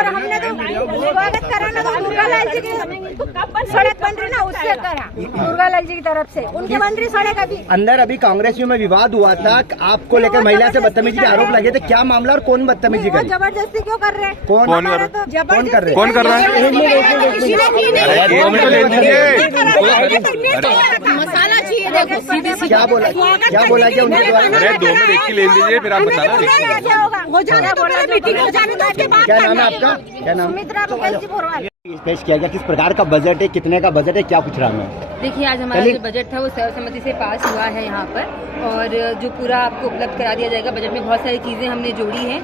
और हमने तो स्वागत करा ना, तो दुर्गालाल जी की सड़क बन रही ना, उससे करा दुर्गालाल जी की तरफ से, उनके बन रही सड़क। अभी अंदर अभी कांग्रेस में विवाद हुआ था, आपको लेकर महिला से बदतमीजी के आरोप लगे थे, क्या मामला और कौन बदतमीजी करी? जबरदस्ती क्यों कर रहे हैं? कौन कर रहे? कौन कर रहा है? मसाला चाहिए, देखो क्या बोला क्या उनके द्वारा? अरे 2 मिनट एक ही ले लीजिए, फिर आप बताना। हो जाना बोला, मीटिंग हो जाने के बाद। क्या नाम है आपका? क्या नाम? सुमित्रा मुखर्जी भोरवाल। पेश किया गया, किस प्रकार का बजट है, कितने का बजट है, क्या पूछ रहा मैं? देखिए, आज हमारा जो बजट था वो सर्वसम्मति से पास हुआ है यहाँ पर, और जो पूरा आपको उपलब्ध करा दिया जाएगा। बजट में बहुत सारी चीज़ें हमने जोड़ी हैं।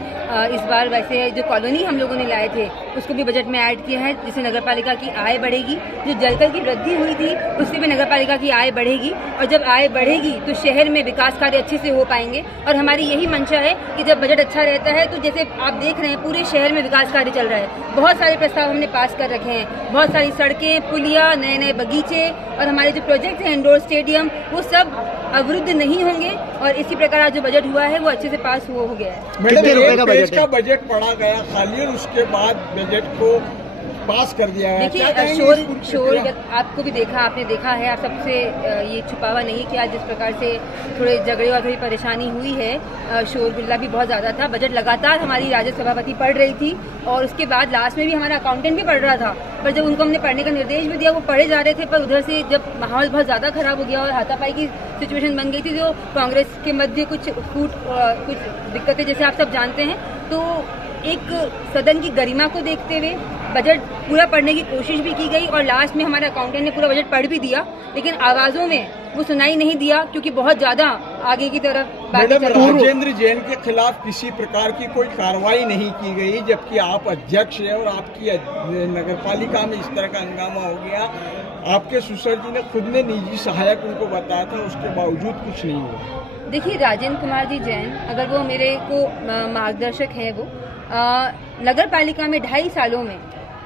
इस बार वैसे जो कॉलोनी हम लोगों ने लाए थे उसको भी बजट में ऐड किया है, जिससे नगरपालिका की आय बढ़ेगी। जो जलकर की वृद्धि हुई थी उससे भी नगरपालिका की आय बढ़ेगी, और जब आय बढ़ेगी तो शहर में विकास कार्य अच्छे से हो पाएंगे। और हमारी यही मंशा है कि जब बजट अच्छा रहता है तो जैसे आप देख रहे हैं पूरे शहर में विकास कार्य चल रहा है। बहुत सारे प्रस्ताव हमने पास कर रखे हैं, बहुत सारी सड़कें, पुलिया, नए नए बगीचे, और हमारे जो प्रोजेक्ट हैं इंडोर स्टेडियम, वो सब अवरुद्ध नहीं होंगे। और इसी प्रकार जो बजट हुआ है वो अच्छे से पास हो गया है। मैडम, एक पेज का बजट पढ़ा गया खाली, और उसके बाद बजट को पास कर दिया है। देखिए, शोर आपको भी देखा, आपने देखा है, आप सबसे ये छुपावा नहीं किया। जिस प्रकार से थोड़े झगड़े और थोड़ी परेशानी हुई है, शोर गुल्ला भी बहुत ज़्यादा था। बजट लगातार हमारी राज्य सभापति पढ़ रही थी, और उसके बाद लास्ट में भी हमारा अकाउंटेंट भी पढ़ रहा था। पर जब उनको हमने पढ़ने का निर्देश भी दिया, वो पढ़े जा रहे थे, पर उधर से जब माहौल बहुत ज़्यादा खराब हो गया और हाथापाई की सिचुएशन बन गई थी, जो कांग्रेस के मध्य कुछ दिक्कतें जैसे आप सब जानते हैं, तो एक सदन की गरिमा को देखते हुए बजट पूरा पढ़ने की कोशिश भी की गई, और लास्ट में हमारे अकाउंटेंट ने पूरा बजट पढ़ भी दिया, लेकिन आवाजों में वो सुनाई नहीं दिया क्योंकि बहुत ज्यादा आगे की तरफ बातें चल रही थी। राजेंद्र जैन के खिलाफ किसी प्रकार की कोई कार्रवाई नहीं की गई, जबकि आप अध्यक्ष हैं और आपकी नगरपालिका में इस तरह का हंगामा हो गया। आपके सुसर जी ने खुद ने निजी सहायक उनको बताया था, उसके बावजूद कुछ नहीं हुआ। देखिए, राजेंद्र कुमार जी जैन, अगर वो मेरे को मार्गदर्शक है, वो नगर पालिका में 2.5 सालों में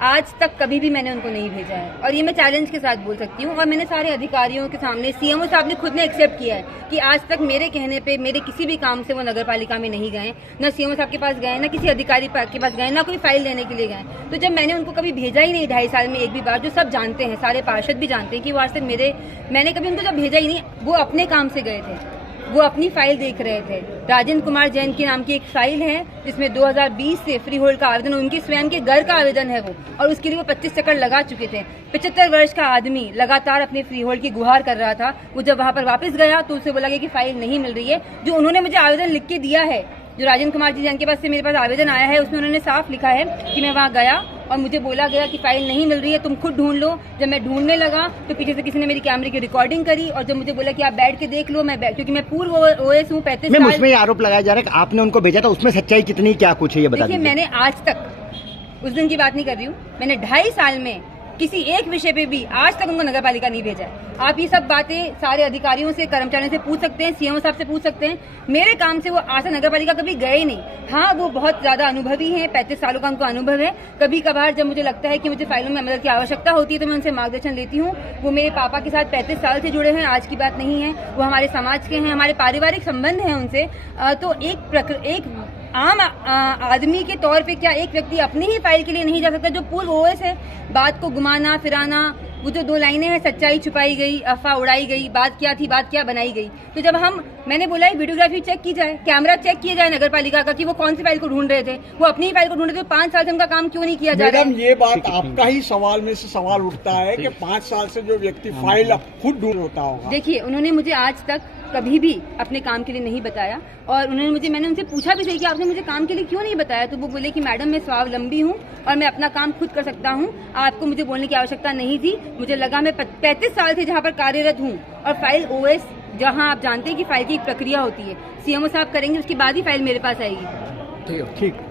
आज तक कभी भी मैंने उनको नहीं भेजा है, और ये मैं चैलेंज के साथ बोल सकती हूँ। और मैंने सारे अधिकारियों के सामने, सीएमओ साहब ने खुद ने एक्सेप्ट किया है कि आज तक मेरे कहने पे मेरे किसी भी काम से वो नगर पालिका में नहीं गए, न सीएमओ साहब के पास गए, न किसी अधिकारी के पास गए, न कोई फाइल लेने के लिए गए। तो जब मैंने उनको कभी भेजा ही नहीं 2.5 साल में एक भी बार, जो सब जानते हैं, सारे पार्षद भी जानते हैं कि वो आज तक मैंने कभी उनको जब भेजा ही नहीं, वो अपने काम से गए थे, वो अपनी फाइल देख रहे थे। राजेंद्र कुमार जैन के नाम की एक फाइल है जिसमें 2020 से फ्री होल्ड का आवेदन, उनके स्वयं के घर का आवेदन है वो, और उसके लिए वो 25 चक्कर लगा चुके थे। 75 वर्ष का आदमी लगातार अपने फ्री होल्ड की गुहार कर रहा था। वो जब वहां पर वापस गया तो उसे बोला गया कि फाइल नहीं मिल रही है। जो उन्होंने मुझे आवेदन लिख के दिया है, जो राजेंद्र कुमार जी जैन के पास से मेरे पास आवेदन आया है, उसमें उन्होंने साफ लिखा है कि मैं वहाँ गया और मुझे बोला गया कि फाइल नहीं मिल रही है, तुम खुद ढूंढ लो। जब मैं ढूंढने लगा तो पीछे से किसी ने मेरी कैमरे की रिकॉर्डिंग करी, और जब मुझे बोला कि आप बैठ के देख लो, क्योंकि मैं पूर्व ओएस हूँ 35 साल। उसमें आरोप लगाया जा रहा है कि आपने उनको भेजा था, उसमें सच्चाई कितनी, क्या कुछ है ये बता दीजिए। मैंने आज तक, उस दिन की बात नहीं कर रही हूँ, मैंने 2.5 साल में किसी एक विषय पे भी आज तक उनको नगर पालिका नहीं भेजा है। आप ये सब बातें सारे अधिकारियों से, कर्मचारियों से पूछ सकते हैं, सीएमओ साहब से पूछ सकते हैं। मेरे काम से वो आज तक नगर पालिका कभी गए नहीं। हाँ, वो बहुत ज्यादा अनुभवी हैं, 35 सालों का उनको अनुभव है। कभी कभार जब मुझे लगता है कि मुझे फाइलों में मदद की आवश्यकता होती है तो मैं उनसे मार्गदर्शन लेती हूँ। वो मेरे पापा के साथ 35 साल से जुड़े हैं, आज की बात नहीं है। वो हमारे समाज के हैं, हमारे पारिवारिक संबंध हैं उनसे। तो एक आम आदमी के तौर पे क्या एक व्यक्ति अपनी ही फाइल के लिए नहीं जा सकता? जो पूर्व ओएस है, बात को घुमाना फिराना, वो जो 2 लाइनें हैं, सच्चाई छुपाई गई, अफवाह उड़ाई गई, बात क्या थी, बात क्या बनाई गई। तो जब मैंने बोला वीडियोग्राफी चेक की जाए, कैमरा चेक किया जाए नगर पालिका का कि वो कौन सी फाइल को ढूंढ रहे थे, वो अपनी ही फाइल को ढूंढ रहे थे। 5 साल से उनका काम क्यों नहीं किया जा रहा है? मैडम, ये बात आपका ही सवाल में से सवाल उठता है कि 5 साल से जो व्यक्ति फाइल खुद ढूंढ होता होगा। देखिए, उन्होंने मुझे आज तक कभी भी अपने काम के लिए नहीं बताया, और मैंने उनसे पूछा भी सही कि आपने मुझे काम के लिए क्यों नहीं बताया, तो वो बोले कि मैडम, मैं स्वावलंबी हूँ और मैं अपना काम खुद कर सकता हूँ, आपको मुझे बोलने की आवश्यकता नहीं थी। मुझे लगा मैं 35 साल से जहाँ पर कार्यरत हूँ, और फाइल ओएस, जहाँ आप जानते हैं कि फाइल की एक प्रक्रिया होती है, सीएमओ साहब करेंगे, उसके बाद ही फाइल मेरे पास आएगी। ठीक।